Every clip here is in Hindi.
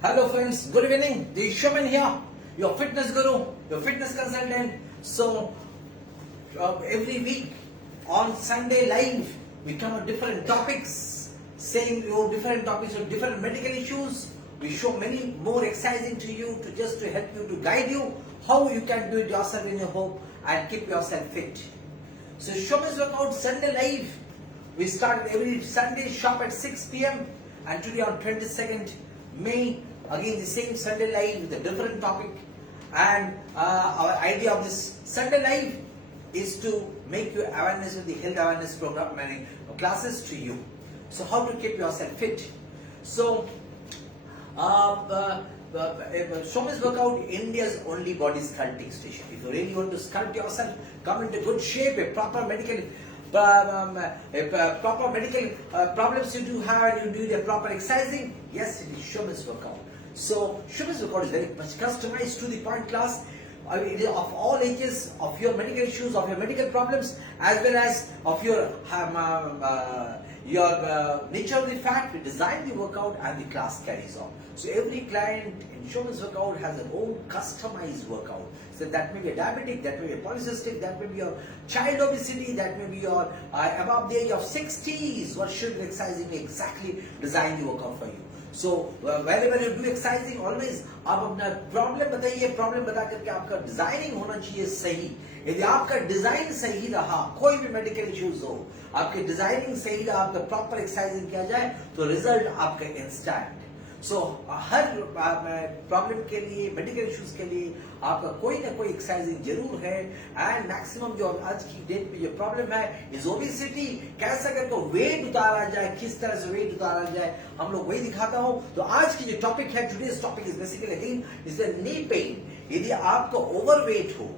Hello friends, good evening. This is Shaman here, your fitness guru, your fitness consultant. So every week on Sunday live, we come with different topics, saying different topics of different medical issues. We show many more exercising to you to help you to guide you how you can do it yourself in your home and keep yourself fit. So Shaman's Workout Sunday live. We start every Sunday sharp at 6 p.m. and today on 22nd May, again the same Sunday live with a different topic. And our idea of this Sunday live is to make you awareness of the health awareness program, many classes to you. So how to keep yourself fit. So Shaman's Workout, India's only body sculpting station. If you really want to sculpt yourself, come into good shape, a proper medical problems you do have and you do the proper exercising, yes, it is Shaman's Workout. So Shaman's Workout is very much customized to the point class. It is of all ages, of your medical issues, of your medical problems, as well as of your nature of the fact. We design the workout and the class carries on. So every client in Shaman's Workout has their own customized workout. So that may be a diabetic, that may be a polycystic, that may be your child obesity, that may be your above the age of 60s. What should be exercising? Exactly design the workout for you. So whenever you do exercising, always आप अपना प्रॉब्लम बताइए, प्रॉब्लम बता करके आपका डिजाइनिंग होना चाहिए सही. यदि आपका डिजाइन सही रहा, कोई भी मेडिकल इश्यूज हो, आपके डिजाइनिंग सही रहा, आपका प्रॉपर एक्सरसाइजिंग किया जाए तो रिजल्ट आपका इंस्टेंट. सो हर प्रॉब्लम के लिए, मेडिकल इश्यूज के लिए आपका कोई ना कोई एक्सरसाइजिंग जरूर है. एंड मैक्सिमम जो आज की डेट में जो प्रॉब्लम है इज ओबेसिटी. कैसे करके वेट उतारा जाए, किस तरह से वेट उतारा जाए, हम लोग वही दिखाता हूं. तो आज की जो टॉपिक है, today's topic is basically is the knee pain. यदि आपका ओवरवेट हो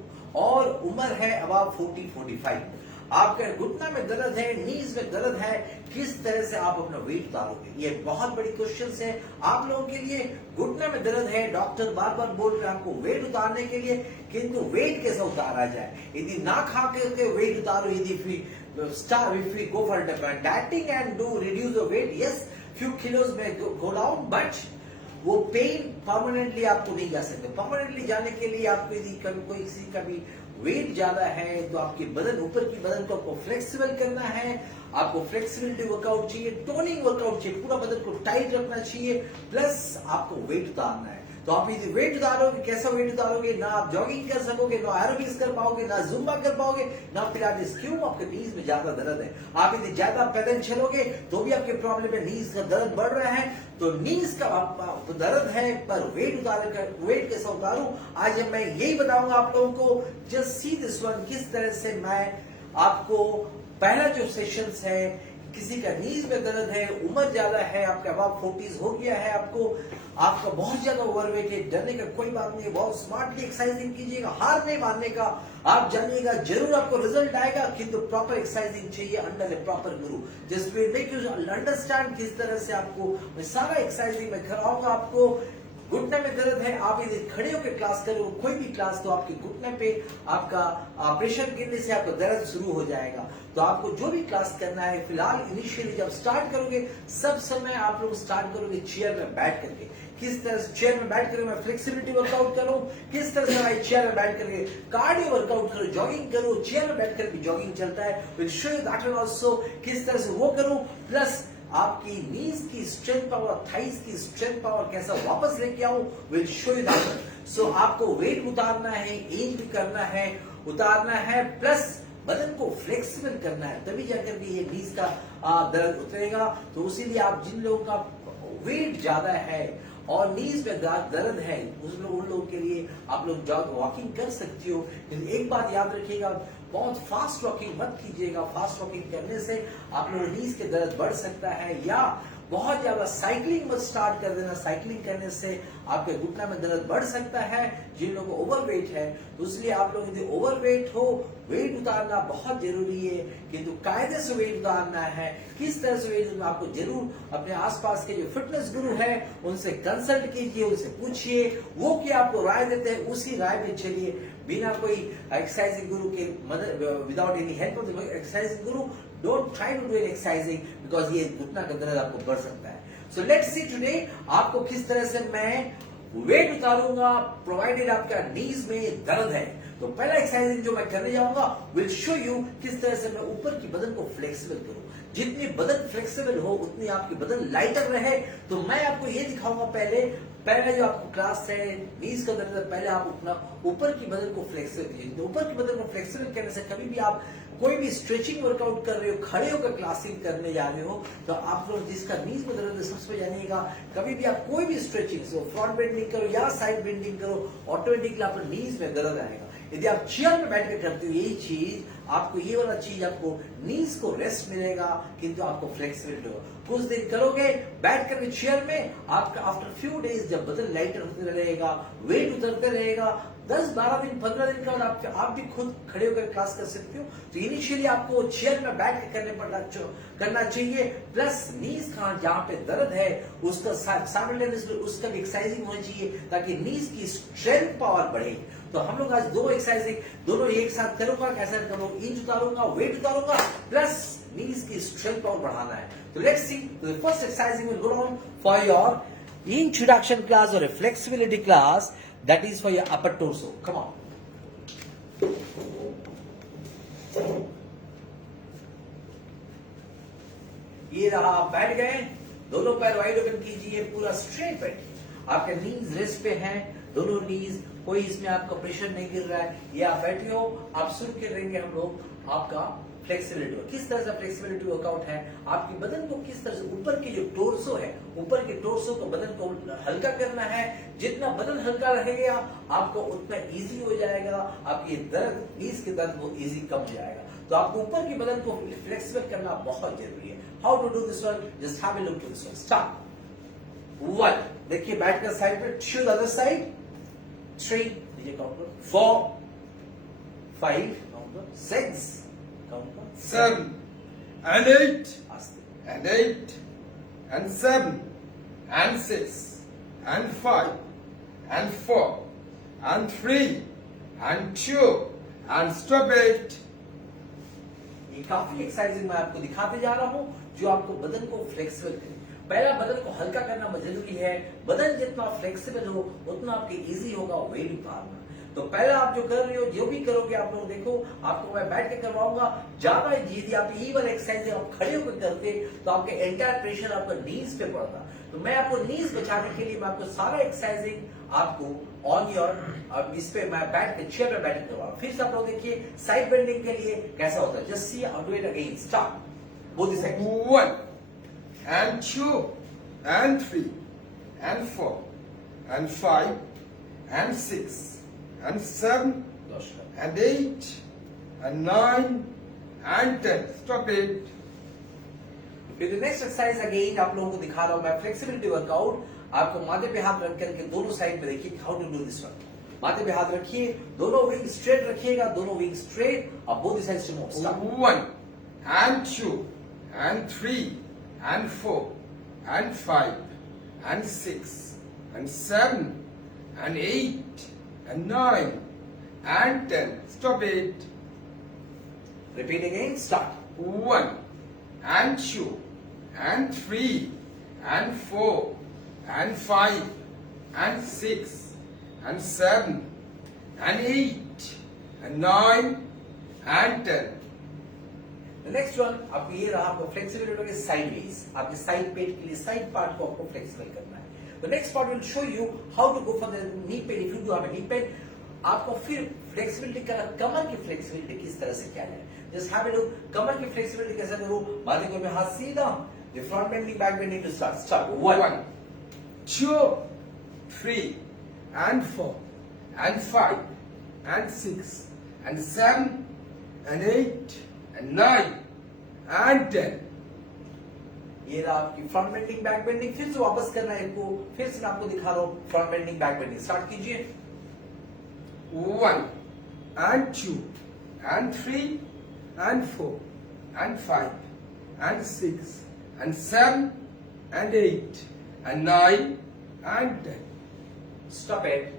और उम्र है अबाउट 40-45, आपके घुटना में दर्द है, नीज में दर्द है, किस तरह से आप अपना वेट उतारोगे? ये बहुत बड़ी क्वेश्चन है आप लोगों के लिए. घुटना में दर्द है, डॉक्टर बार बार बोल रहे हैं आपको वेट उतारने के लिए, किंतु वेट कैसे उतारा जाए? यदि ना खा करके वेट उतारो, यदि if we go for dieting and do reduce the weight, yes, few kilos may go down, but वो पेन परमानेंटली आपको नहीं जा सकते. परमानेंटली जाने के लिए आपको यदि कभी कोई किसी का भी वेट ज्यादा है तो आपके बदन, ऊपर की बदन को आपको फ्लेक्सिबल करना है. आपको फ्लेक्सिबिलिटी वर्कआउट चाहिए, टोनिंग वर्कआउट चाहिए, पूरा बदन को टाइट रखना चाहिए, प्लस आपको वेट उतारना है. तो आप यदि वेट उतारोगे, कैसा वेट उतारोगे? ना आप जॉगिंग कर सकोगे, ना एरोबिक्स कर पाओगे, ना जुम्बा कर पाओगे, ना पिलाटेस. क्यों? आपके नीज में ज्यादा दर्द है. आप यदि ज्यादा पैदल चलोगे तो भी आपके प्रॉब्लम है, नीज का दर्द बढ़ रहा है. तो नीज का तो दर्द है, पर वेट वेट कैसा उतारूं? आज मैं यही बताऊंगा आप लोगों को. जस्ट सी दिस वन, किस तरह से मैं आपको पहला जो सेशंस है, किसी का नीज में दर्द है, उम्र ज्यादा है, आपके अबाव 40s हो गया है, आपका बहुत ज्यादा ओवरवेट है, डरने का कोई बात नहीं. बहुत स्मार्टली एक्सरसाइजिंग कीजिएगा, हार नहीं मानने का. आप जानिएगा जरूर आपको रिजल्ट आएगा, किंतु प्रॉपर एक्सरसाइजिंग चाहिए under a proper Guru. Just make you understand किस तरह से आपको मैं सारा एक्सरसाइजिंग में कराऊंगा. आपको घुटने में दर्द है, आप यदि खड़े होकर क्लास करो, कोई भी क्लास, तो आपके घुटने पे आपका प्रेशर गिरने से आपका दर्द शुरू हो जाएगा. तो आपको जो भी क्लास करना है, फिलहाल इनिशियली जब स्टार्ट करोगे, सब समय आप लोग स्टार्ट करोगे चेयर में बैठ करके. किस तरह से चेयर में बैठ कर मैं फ्लेक्सिबिलिटी वर्कआउट करूं, किस तरह से मैं चेयर में बैठ करके कार्डियो वर्कआउट करूं, जॉगिंग करूं. चेयर में बैठ कर भी जॉगिंग चलता है, will show you that one also, किस तरह से वो करूं. प्लस आपकी नीज की स्ट्रेंथ पावर, थाइस की स्ट्रेंथ पावर कैसा वापस लेके आऊं, विल शो यू दैट. सो आपको वेट उतारना है, एज भी करना है, उतारना है, प्लस बदन को फ्लेक्सिबल करना है, तभी जाकर के ये नीज का दर्द उतरेगा. तो उसीलिए आप जिन लोगों का वेट ज्यादा है और नीज में दर्द है, उन लोगों के लिए आप लोग जॉग वॉकिंग कर सकती हो. एक बात याद रखिएगा, बहुत फास्ट वॉकिंग मत कीजिएगा. फास्ट वॉकिंग करने से आप लोग नीज के दर्द बढ़ सकता है. या बहुत ज्यादा साइकिलिंग मत स्टार्ट कर देना. साइकिलिंग करने से आपके घुटना में दर्द बढ़ सकता है. जिन लोगों को ओवरवेट है, तो इसलिए आप लोग यदि ओवरवेट हो, वेट उतारना बहुत जरूरी है, किंतु कायदे से वेट उतारना है. किस तरह से वेट उतारना, आपको जरूर अपने आसपास के जो फिटनेस गुरु है उनसे कंसल्ट कीजिए, उनसे पूछिए, वो क्या आपको राय देते हैं, उसी राय में चलिए. बिना कोई एक्सरसाइजिंग गुरु के मदद, without any help of exercising guru, don't try to do an exercising because ये घुटना का दर्द आपको बढ़ सकता है. सो लेट्स सी टुडे आपको किस तरह से मैं वेट उतारूंगा प्रोवाइडेड आपका नीज में दर्द है. तो पहला एक्सरसाइज जो मैं करने जाऊंगा विल शो यू किस तरह से मैं ऊपर की बदन को फ्लेक्सिबल करूं. जितनी बदन फ्लेक्सिबल हो उतनी आपकी बदन लाइटर रहे. तो मैं आपको ये दिखाऊंगा पहले जो आपको क्लास है नीज का दर्द है, पहले आप अपना ऊपर की बदन को फ्लेक्सिबल कीजिए. तो ऊपर की बदन को फ्लेक्सिबल करने से कभी भी आप कोई भी स्ट्रेचिंग वर्कआउट कर रहे हो, खड़े होकर क्लासिंग करने जा रहे हो, तो आप लोग जिसका नीज में दर्द है सबसे जानिएगा कभी भी आप कोई भी स्ट्रेचिंग फ्रंट बेंडिंग करो या साइड बेंडिंग करो, ऑटोमेटिकली आपको नीज में दर्द आएगा. यदि आप चेयर में बैठ कर करते हो यही चीज आपको ये वाला चीज आपको नीज को रेस्ट मिलेगा किंतु आपको फ्लेक्सिबिलिटी होगा. कुछ दिन करोगे बैठ कर चेयर में, आपका आफ्टर फ्यू डेज जब बदन लाइटर होते रहेगा, वेट उतरते रहेगा, 10-12 दिन 15 दिन का आप भी खुद खड़े होकर क्लास कर सकते हो. तो इनिशियली आपको चेयर में बैठ कर करना चाहिए. प्लस नीज का जहां पे दर्द है उसका साइमल्टेनियसली उसका भी एक्सरसाइजिंग होनी चाहिए ताकि नीज की स्ट्रेंथ पावर बढ़े. तो हम लोग आज दो एक्सरसाइजिंग दोनों एक साथ करूंगा. कैसे करूंगा? इंच उतारूंगा, वेट उतारूंगा, प्लस नीज की स्ट्रेंथ पावर बढ़ाना है. तो let's see. The first exercising will go on for your introduction class or a flexibility class that is for your upper torso. Come on. ये रहा, आप बैठ गए, दोनों पैर वाइड ओपन कीजिए, पूरा स्ट्रेट बैठिए. आपके नीज रेस्ट पे हैं, दोनों नीज, कोई इसमें आपका प्रेशर नहीं गिर रहा है. ये आप बैठे हो, आप शुरू करेंगे हम लोग आपका फ्लेक्सिबिलिटी. किस तरह से फ्लेक्सिबिलिटी वर्कआउट है, आपकी बदन को किस तरह से ऊपर की जो टोर्सो है, ऊपर के टोर्सो को बदन को हल्का करना है. जितना बदन हल्का रहेगा आपको उतना इजी हो जाएगा, आपकी दर्द नीज के दर्द वो इजी कम हो जाएगा. तो आपको ऊपर की बदन को फ्लेक्सिबल करना बहुत जरूरी है. How to do this one? Just have a look to this one. Start. 1, देखिए बैठ कर साइड पे, टू द अदर साइड. 3, दीजिए count. 4, 5, 6, 7 and 8 and 8 and 7 and 6 and 5 and 4 and 3 and 2 and stop it. ये काफी एक्सरसाइजिंग मैं आपको दिखाते जा रहा हूं जो आपको बदन को फ्लेक्सिबल करे. पहला बदन को हल्का करना जरूरी है. बदन जितना फ्लेक्सिबल हो उतना आपके इजी होगा वेट उतारना. तो पहले आप जो कर रहे हो, जो भी करोगे आप लोग देखो, आपको मैं बैठ के करवाऊंगा. ज्यादा यदि आप ये वाला एक्सरसाइज आप खड़े होकर करते तो आपके एंटायर प्रेशर आपका नीज पे पड़ता. तो मैं आपको नीज बचाने के लिए मैं आपको सारा एक्सरसाइजिंग आपको ऑन योर इस पे मैं बैठ के चेयर पे बैठ के करवा. फिर से आप लोग देखिए साइड बेंडिंग के लिए कैसा होता है. जस्ट सी और do it again. Start. Both the side. 1 and 2 and 3 and 4 and 5 and 6 and 7 and 8 and 9 and 10. Stop it. फिर नेक्स्ट एक्सरसाइज अगेन आप लोगों को दिखा रहा हूं मैं फ्लेक्सिबिलिटी वर्कआउट. आपको माथे पे हाथ रख करके दोनों साइड में देखिए how to do this one. माथे पे हाथ रखिए, दोनों विंग स्ट्रेट रखिएगा, दोनों विंग स्ट्रेट. अब बोथ साइड से move. Start. 1 and 2 and 3 and 4 and 5 and 6 and 7 and 8 and 9 and 10. Stop it. Repeat again. Start. 1 and 2 and 3 and 4 and 5 and 6 and 7 and 8 and 9 and 10. The next one आपको ये रहा, आपको फ्लेक्सिबिलिटी के साइडवेज. आपके साइड पेट के लिए साइड पार्ट को आपको फ्लेक्सिबल करना है. The next part will show you how to go for the knee pain. If you do have a knee pain, आपको फिर फ्लेक्सिबिलिटी करना, कमर की फ्लेक्सिबिलिटी किस तरह से क्या है. Just have a look. कमर की फ्लेक्सिबिलिटी कैसे करूं? बातें को में हाथ सीधा, the front bending, back bending to start. Start. 1 2 3 and 4 and 5 and 6 and 7 and 8 and 9 and 10. ये रहा आपकी फ्रंट बेंडिंग बैक बेंडिंग. फिर से वापस करना है इनको. फिर से मैं आपको दिखा रहा हूँ front bending back bending. Start कीजिए. 1 and 2 and 3 and 4 and 5 and 6 and 7 and 8 and 9 and 10. Stop it.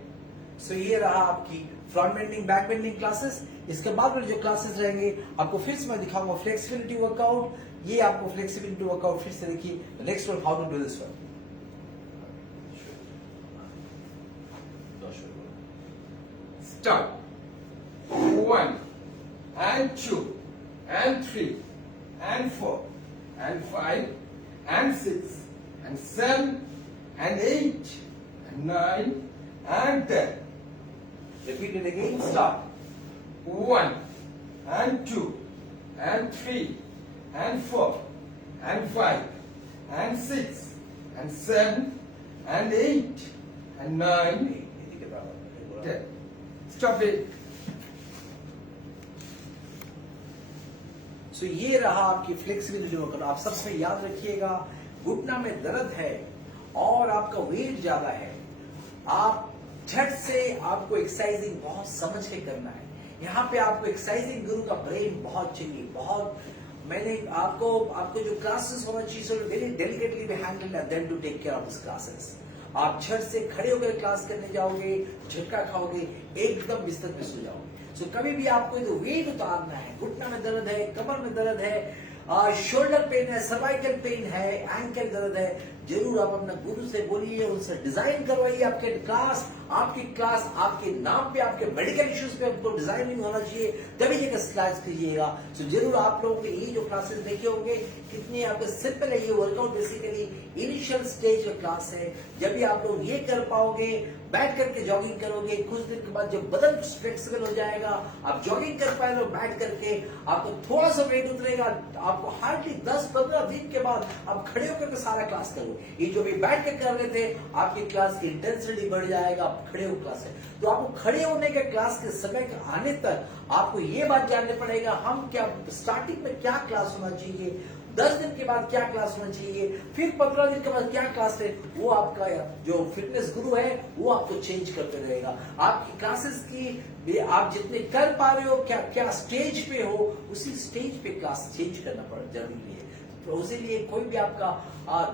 सो ये रहा आपकी front bending back bending classes. इसके बाद में जो क्लासेस रहेंगे आपको फिर से मैं दिखाऊंगा फ्लेक्सिबिलिटी वर्कआउट। ये आपको फ्लेक्सिबिलिटी वर्कआउट फिर से देखिए। Next one, how to do this one. Start. 1 and 2 and 3 and 4 and 5 and 6 and 7 and 8 and 9 and 10. Repeat it again. Start. 1 and 2 and 3 and 4 and 5 and 6 and 7 and 8 and 9 10. Stop it. सो ये रहा आपकी फ्लेक्सिबिलिटी वर्कआउट। आप सबसे याद रखिएगा, घुटना में दर्द है और आपका वेट ज्यादा है, आप झट से आपको एक्सरसाइजिंग बहुत समझ के करना है। यहाँ पे आपको एक्सरसाइजिंग गुरु का ब्रेन बहुत चाहिए, बहुत। मैंने आपको जो क्लासेस होना चाहिए so very delicately be handled and then to take care of this classes. आप झट से खड़े होकर क्लास करने जाओगे, झटका खाओगे, एकदम बिस्तर पे सो जाओगे। सो कभी भी आपको जो वेट उतारना है, घुटना में दर्द है, कमर में दर्द है, शोल्डर पेन है, सर्वाइकल पेन है, एंकल दर्द है, जरूर आप अपना गुरु से बोलिए, उनसे डिजाइन करवाइए आपके क्लास। आपके नाम पे, आपके मेडिकल इश्यूज पे आपको डिजाइनिंग होना चाहिए, तभी जगह स्लाइड्स कीजिएगा। सो जरूर आप लोगों के ये जो क्लासेस देखे होंगे कितनी आपके सिंपल है। ये वर्कआउट बेसिकली इनिशियल स्टेज का क्लास है। जब भी आप लोग ये कर पाओगे, बैठ करके जॉगिंग करोगे, कुछ दिन के बाद जब बदन फ्लेक्सिबल हो जाएगा, आप जॉगिंग कर पाए तो बैठ करके आपको थोड़ा सा वेट उतरेगा। आपको हार्डली 10-15 दिन के बाद आप खड़े होकर सारा क्लास करो। ये जो भी बैठ के कर रहे थे, आपकी क्लास की इंटेंसिटी बढ़ जाएगा। आप खड़े हो क्लास है तो आपको खड़े होने के क्लास के समय के आने तक आपको ये बात जानना पड़ेगा, हम क्या स्टार्टिंग में क्या क्लास होना चाहिए, 10 दिन के बाद क्या क्लास होना चाहिए, फिर 15 दिन के बाद क्या क्लास है। वो आपका जो फिटनेस गुरु है वो आपको चेंज करते रहेगा। आपकी क्लासेस की आप जितने कर पा रहे हो, क्या स्टेज पे हो, उसी स्टेज पे क्लास चेंज करना जरूरी है। तो उसी लिए कोई भी आपका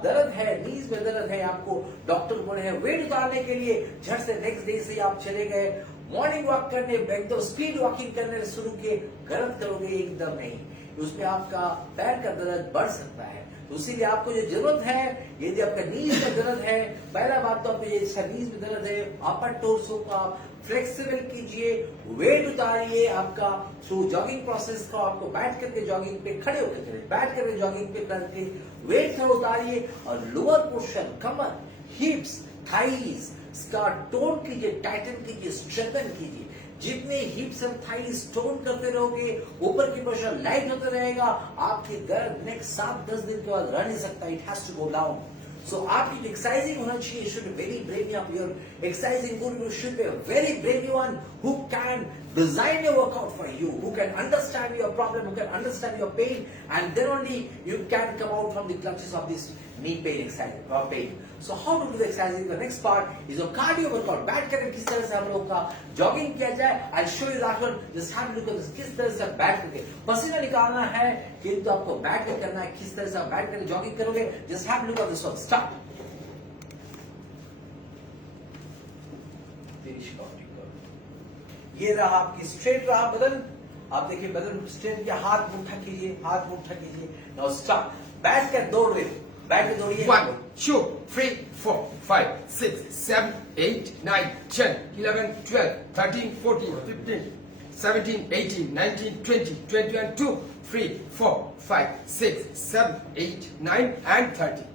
दर्द है, नीज में दर्द है, आपको डॉक्टर बोले हैं वेट उतारने के लिए, झट से नेक्स्ट डे से आप चले गए मॉर्निंग वॉक करने, एकदम स्पीड वॉकिंग करने शुरू किए, गलत करोगे एकदम नहीं। उसमें आपका पैर का दर्द बढ़ सकता है। तो इसीलिए आपको जो जरूरत है, यदि आपका नीज में दर्द है, पहला बात तो आपको ये नीज में दर्द है, अपर टोर्सो का फ्लेक्सिबल कीजिए, वेट उतारिए आपका थ्रू जॉगिंग प्रोसेस का। आपको बैठ करके जॉगिंग पे खड़े होकर करें, बैठ करके जॉगिंग पे करके वेट थोड़ा उतारिए और लोअर पोर्शन, कमर, हिप्स, थाइज का टोन कीजिए, टाइटन कीजिए, स्ट्रेंथन कीजिए। जितने हिप्स एंड थाइज टोन करते रहोगे, ऊपर की पोर्शन लाइट होता रहेगा, आपकी दर्द नेक्स्ट 7-10 दिन के बाद रह नहीं सकता। It has to go down. So आपकी जो एक्सरसाइजिंग होना चाहिए should be very brainy of your exercising guru should be a very brainy one who can design your workout for you, who can understand your problem, who can understand your pain, and then only you can come out from the clutches of this knee pain exercise or pain. So how to do the exercising? The next part is a cardio workout. बैठ करके किस तरह से हम लोग का जॉगिंग किया जाए, I'll show you that one. Just have a look at this. किस तरह से बैठ करके पसीना निकालना है, किंतु आपको बैठ कर करना है। किस तरह से आप बैठ करके जॉगिंग करोगे, just have a look at this one. Start. ये रहा आपकी स्ट्रेट रहा बदन। आप देखिए बदन स्ट्रेट किया, हाथ मुट्ठा कीजिए, हाथ मुट्ठा कीजिए। Now start. बैठ कर दौड़ रहे, बैठ के दौड़िए। 1, 2, 3, 4, 5, 6, 7, 8, 9, 10, 11, 12, 13, 14, 15, 17, 18, 19, 20, 21, 2, 3, 4, 5, 6, 7, 8, 9, and 30.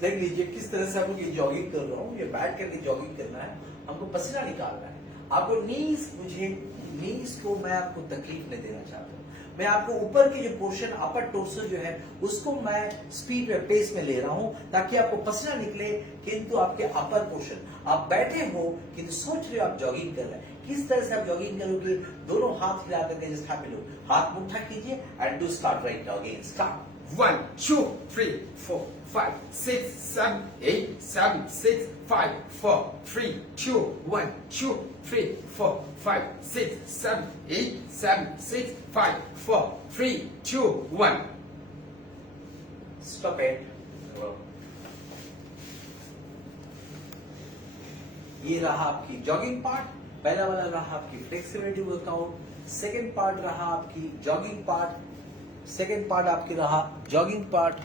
देख लीजिए किस तरह से हम लोग ये जॉगिंग कर रहा हूँ। ये बैठ करके जॉगिंग करना है, हमको पसीना निकालना है। आपको नीज को मैं आपको तकलीफ नहीं देना चाहता हूँ। मैं आपको ऊपर की जो पोर्शन, अपर टोर्सो जो है, उसको मैं स्पीड में, पेस में ले रहा हूँ ताकि आपको पसीना निकले, किंतु आपके अपर पोर्शन आप बैठे हो किंतु सोच रहे हो आप जॉगिंग कर रहे हैं। किस तरह से आप जॉगिंग करोगे, दोनों हाथ हिला करके जस्ट हैव अ लुक, हाथ मुट्ठा कीजिए and do start right now again. Start 1, 2, 3, 4, 5, 6, 7, 8, 7, 6, 5, 4, 3, 2, 1, 2, 3, 4, 5, 6, 7, 8, 7, 6, 5, 4, 3, 2, 1. Stop it. ये रहा आपकी जॉगिंग पार्ट, पहला वाला रहा आपकी फ्लेक्सिबिलिटी वर्कआउट, सेकंड पार्ट रहा आपकी जॉगिंग पार्ट, सेकंड पार्ट आपकी रहा जॉगिंग पार्ट,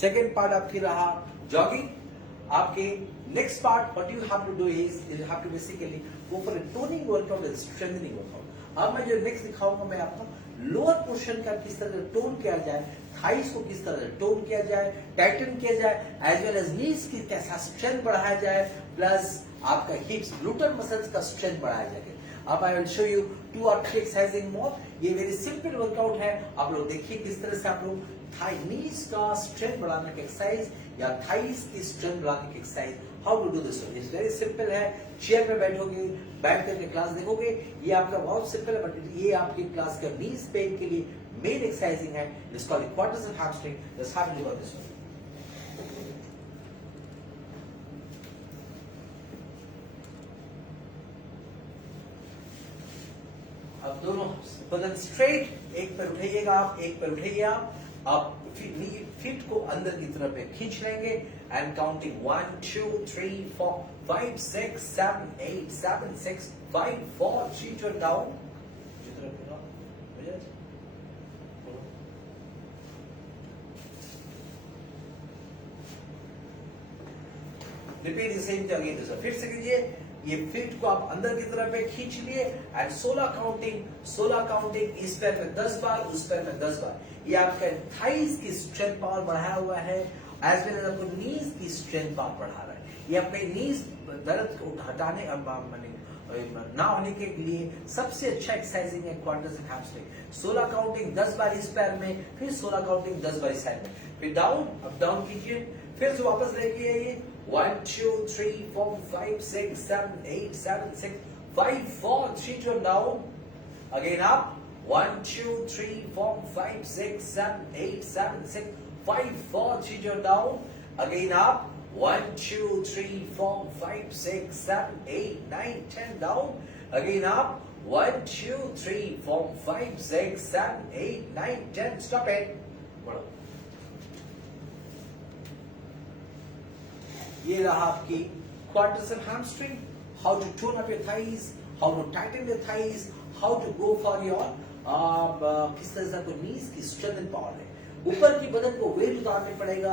सेकंड पार्ट आपकी रहा जॉगिंग. आपके next part what you have to do is you have to basically go for a toning workout and strengthening workout. अब मैं जो नेक्स्ट दिखाऊंगा मैं आपको लोअर पोर्शन का किस तरह से टोन किया जाए, थाइस को किस तरह से टोन किया जाए, टाइटन किया जाए, एज वेल एज नीज की कैसा स्ट्रेंथ बढ़ाया जाए, प्लस आपका हिप्स ग्लूटल मसल्स का स्ट्रेंथ बढ़ाया जाए. अब I will show you 2 or 3 exercising more. ये वेरी सिंपल वर्कआउट है, आप लोग देखिए किस तरह से आप लोग थाई नीज का स्ट्रेंथ बढ़ाने की एक्सरसाइज या थाइस की स्ट्रेंथ बढ़ाने की exercise. How to do this one is very simple है. चेयर पे बैठोगे, बैठ करके क्लास देखोगे, ये आपका बहुत सिंपल है, बट ये आपकी क्लास का नीज पेन के लिए मेन एक्सरसाइजिंग है. It's called quadriceps and hamstring. Just have to do this one. अब दोनों बदन स्ट्रेट, एक पैर उठाइएगा आप, एक पैर उठाइए आप फीट को अंदर की तरफ खींच लेंगे and counting 1 2 3 4 5 6 7 8 7 6 5 4 3 2 down. Repeat the same thing again. फिर से कीजिए. ये फीट को आप अंदर की तरफ खींच लिए एंड 16 काउंटिंग इस पैर में 10 बार, उस पैर में 10 बार. ये आपका थाइस की स्ट्रेंथ पावर बढ़ाया हुआ है, एज वेल एज आपको नीज की स्ट्रेंथ पावर बढ़ा रहा है. ये अपने नीज दर्द को हटाने ना होने के लिए सबसे अच्छा एक्सरसाइजिंग है क्वाड्रिसेप्स एंड हैमस्ट्रिंग. 16 काउंटिंग 10 बार इस पैर में, फिर 16 काउंटिंग 10 बार इस साइड में, फिर डाउन. अब डाउन कीजिए, फिर से वापस लेके आइए. 1 2 3 4 5 6 7 8 7 6 5 4 3 2 down. Again up. 1 2 3 4 5 6 7 8 7 6 5 4 3 2 down. Again up. 1 2 3 4 5 6 7 8 9 10 down. Again up. 1 2 3 4 5 6 7 8 9 10. Stop it. ये रहा आपकी quadriceps hamstring. How to tone up your thighs, how to tighten your thighs, how to go for your किस तरह से आपको नीज की स्ट्रेंथ एंड पावर है. ऊपर की बदन को वेट उतारने पड़ेगा,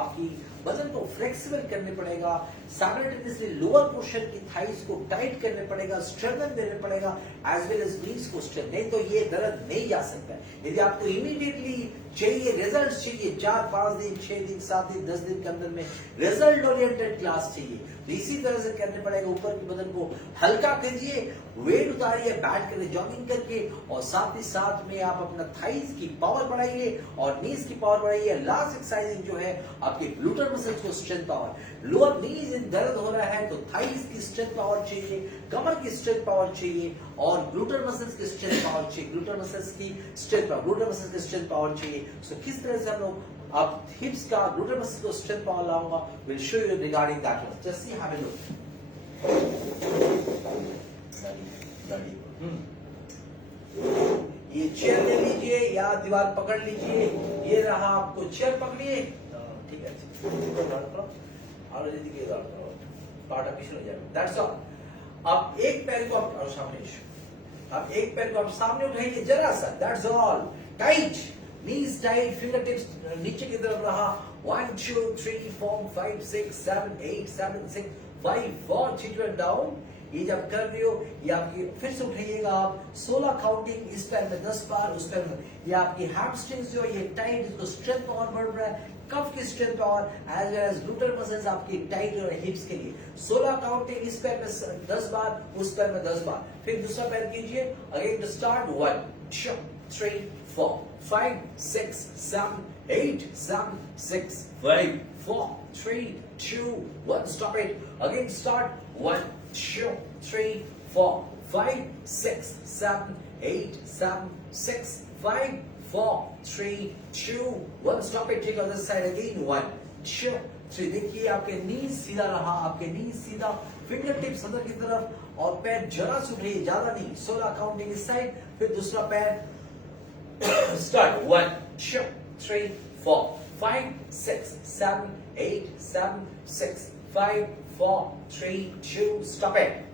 आपकी बदन को फ्लेक्सिबल करने पड़ेगा, साइमल्टेनियसली लोअर पोर्शन की थाइज को टाइट करने पड़ेगा, स्ट्रेंथन देने पड़ेगा, एज वेल एज नीज को स्ट्रेंथ. नहीं तो ये दर्द नहीं जा सकता है. यदि आपको इमीडिएटली चाहिए रिजल्ट, चाहिए 4 5 दिन 6 दिन 7 दिन 10 दिन के अंदर में रिजल्ट ओरिएंटेड क्लास चाहिए, तो इसी तरह से करने पड़ेगा. ऊपर की बदन को हल्का कीजिए, वेट उतारिए बैठ कर जॉगिंग करके, और साथ ही साथ में आप अपना थाइज की पावर बढ़ाइए और नीज की पावर बढ़ाइए. लास्ट एक्सरसाइजिंग जो है आपके ग्लूटल मसल्स को स्ट्रेंथ पावर. लोअर नीज दर्द हो रहा है तो थाइज की स्ट्रेंथ पावर चाहिए, कमर की स्ट्रेंथ पावर चाहिए, और ग्लूटल मसल्स की स्ट्रेंथ पावर चाहिए. ग्लूटल मसल्स की स्ट्रेंथ पावर, ग्लूटल मसल्स की स्ट्रेंथ पावर चाहिए. सो किस तरह से हम लोग आप हिप्स का ग्लूटल मसल्स को स्ट्रेंथ पावर लाऊंगा, will show you regarding that one. Just see have a look. ये चेयर ले लीजिए या दीवार पकड़ लीजिए. ये रहा, आपको चेयर पकड़िए, ठीक है, और यदि पार्टिशन हो जाएगा. That's all. अब एक पैर को आप सामने, अब एक पैर को आप सामने उठाइए जरा सा. That's all. Tight, knees tight, finger tips नीचे की तरफ रहा. 1 2 3 4 5 6 7 8 7 6 5 4 3 2 डाउन. ये जब कर रहे हो, ये आपकी फिर से उठाइएगा आप. 16 काउंटिंग इस पैर में 10 बार, उस पैर में. ये आपकी हैमस्ट्रिंग्स जो ये टाइट, इसको स्ट्रेंथ पावर बढ़ रहा है, कफ की strength power as well as gluteal muscles आपकी टाइट और हिप्स के लिए. 16 काउंटिंग इस पैर में 10 बार, उस पैर में 10 बार. फिर दूसरा पैर कीजिए. Again to start. 1 2 3 4 5 6 7 8 7 6 5 4 3 2 1. Stop it. Again start. 1 2 3 4 5, 6, 7, 8, 7, 6, 5, 4, 3, 2, 1. Stop it. Take on this side again. 1, 2, 3. देखिए आपके नी सीधा रहा, आपके नी सीधा, फिंगर टिप्स अंदर की तरफ और पैर जरा से उठिए, ज्यादा नहीं. 16 काउंटिंग इस साइड, फिर दूसरा पैर स्टार्ट. 1, 2, 3, 4, 5, 6, 7, 8, 7, 6, 5, 4, 3, 2. Stop it.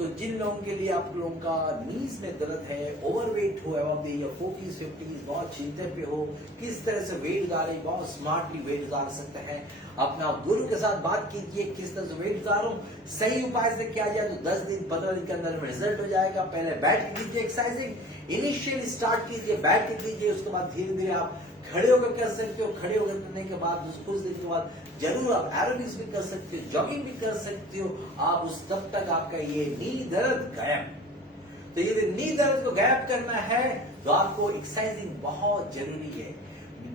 तो जिन लोगों के लिए आप लोगों का नीज में दर्द है, ओवरवेट हो, या 40s 50s, बहुत चिंता पे हो, किस तरह से वेट उतारे, बहुत स्मार्टली वेट उतार सकते हैं. अपना गुरु के साथ बात कीजिए किस तरह से वेट उतारूं. सही उपाय से किया जाए तो 10 दिन 15 दिन के अंदर में रिजल्ट हो जाएगा. पहले बैठ के कीजिए एक्सरसाइजिंग, इनिशियली स्टार्ट कीजिए, बैठ के कीजिए, उसके बाद धीरे धीरे आप खड़े होकर कर सकते हो. खड़े होकर करने के बाद कुछ दिन के बाद जरूर आप एरोबिक्स भी कर सकते हो, जॉगिंग भी कर सकते हो. आप उस तब तक आपका ये नी दर्द गायब. तो ये नी दर्द को गायब करना है तो आपको एक्सरसाइजिंग बहुत जरूरी है.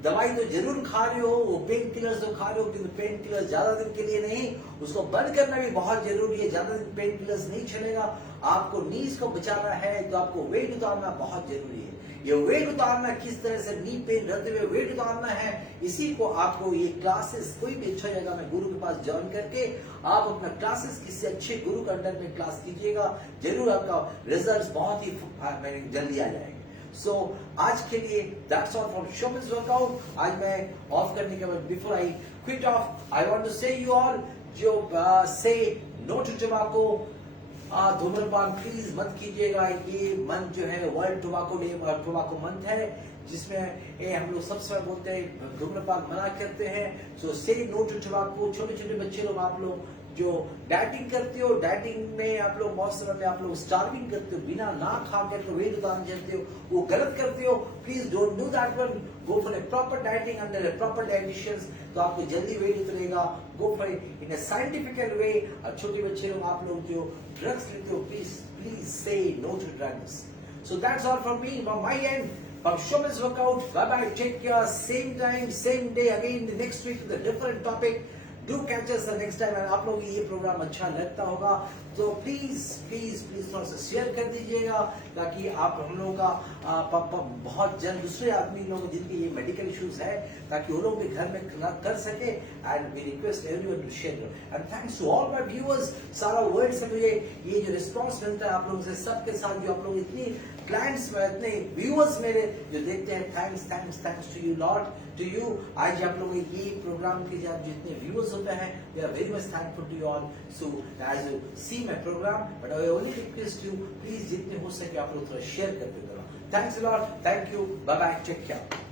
दवाई तो जरूर खा रहे हो, वो पेन किलर्स तो खा रहे हो, किंतु पेन किलर ज्यादा दिन के लिए नहीं, उसको बंद करना भी बहुत जरूरी है. ज्यादा दिन पेन किलर्स नहीं चलेगा. आपको नीज को बचाना है तो आपको वेट उतारना बहुत जरूरी है. ये वेट उतारना किस तरह से, नी पेन रहते हुए वेट उतारना है, इसी को आपको ये क्लासेस कोई भी अच्छा जगह में गुरु के पास ज्वाइन करके आप अपना क्लासेस किसी अच्छे गुरु के अंडर में क्लास कीजिएगा. जरूर आपका रिजल्ट बहुत ही जल्दी आ जाएगा. सो आज के लिए that's all from Showbiz Workout. आज मैं ऑफ करने के बाद, before I quit off, I want to say you all जो से नो टू टोबैको, धूम्रपान प्लीज मत कीजिएगा. ये मंथ जो है world tobacco day, tobacco month है, जिसमें हम लोग सबसे बोलते हैं धूम्रपान मना करते हैं. सो से नो टू टोबैको. छोटे छोटे बच्चे लोग, आप लोग जो डाइटिंग करते हो, डाइटिंग में आप लोग बहुत समय में आप लोग स्टार्विंग करते हो, बिना ना खा कर तो वेट उतारना चाहते हो, वो गलत करते हो. Please don't do that one. Go for a proper dieting under a proper dietitians, तो आपको जल्दी वेट उतरेगा. Go for in a scientifical way. और छोटे बच्चे लोग, आप लोग जो ड्रग्स लेते हो, please say no to drugs. So that's all from me, from my end, from Showbiz Workout. Bye bye. Take care. Same time, same day. Again next week with a different topic. Do catch us the next time. और आप लोगों को ये प्रोग्राम अच्छा लगता होगा तो प्लीज थोड़ा सा शेयर कर दीजिएगा, ताकि आप हम लोगों का बहुत जल्द दूसरे आदमी लोग जिनके ये मेडिकल इश्यूज है, ताकि वो लोग भी घर में कर सके. And we request everyone to share. And thanks to all my viewers. सारा वर्ल्ड से मुझे ये जो रिस्पॉन्स मिलता है आप लोगों से, सबके साथ जो आप लोग इतनी क्लाइंट्स में, इतने व्यूअर्स मेरे जो देखते हैं, thanks to you lot, to you. आज आप लोग ये प्रोग्राम के जितने व्यूअर्स होते हैं, we are very much thankful to you all. So as you see my program, but I only request you, please जितने हो सके आप लोग थोड़ा शेयर करते करो. Thanks a lot. Thank you. Bye bye. Take care.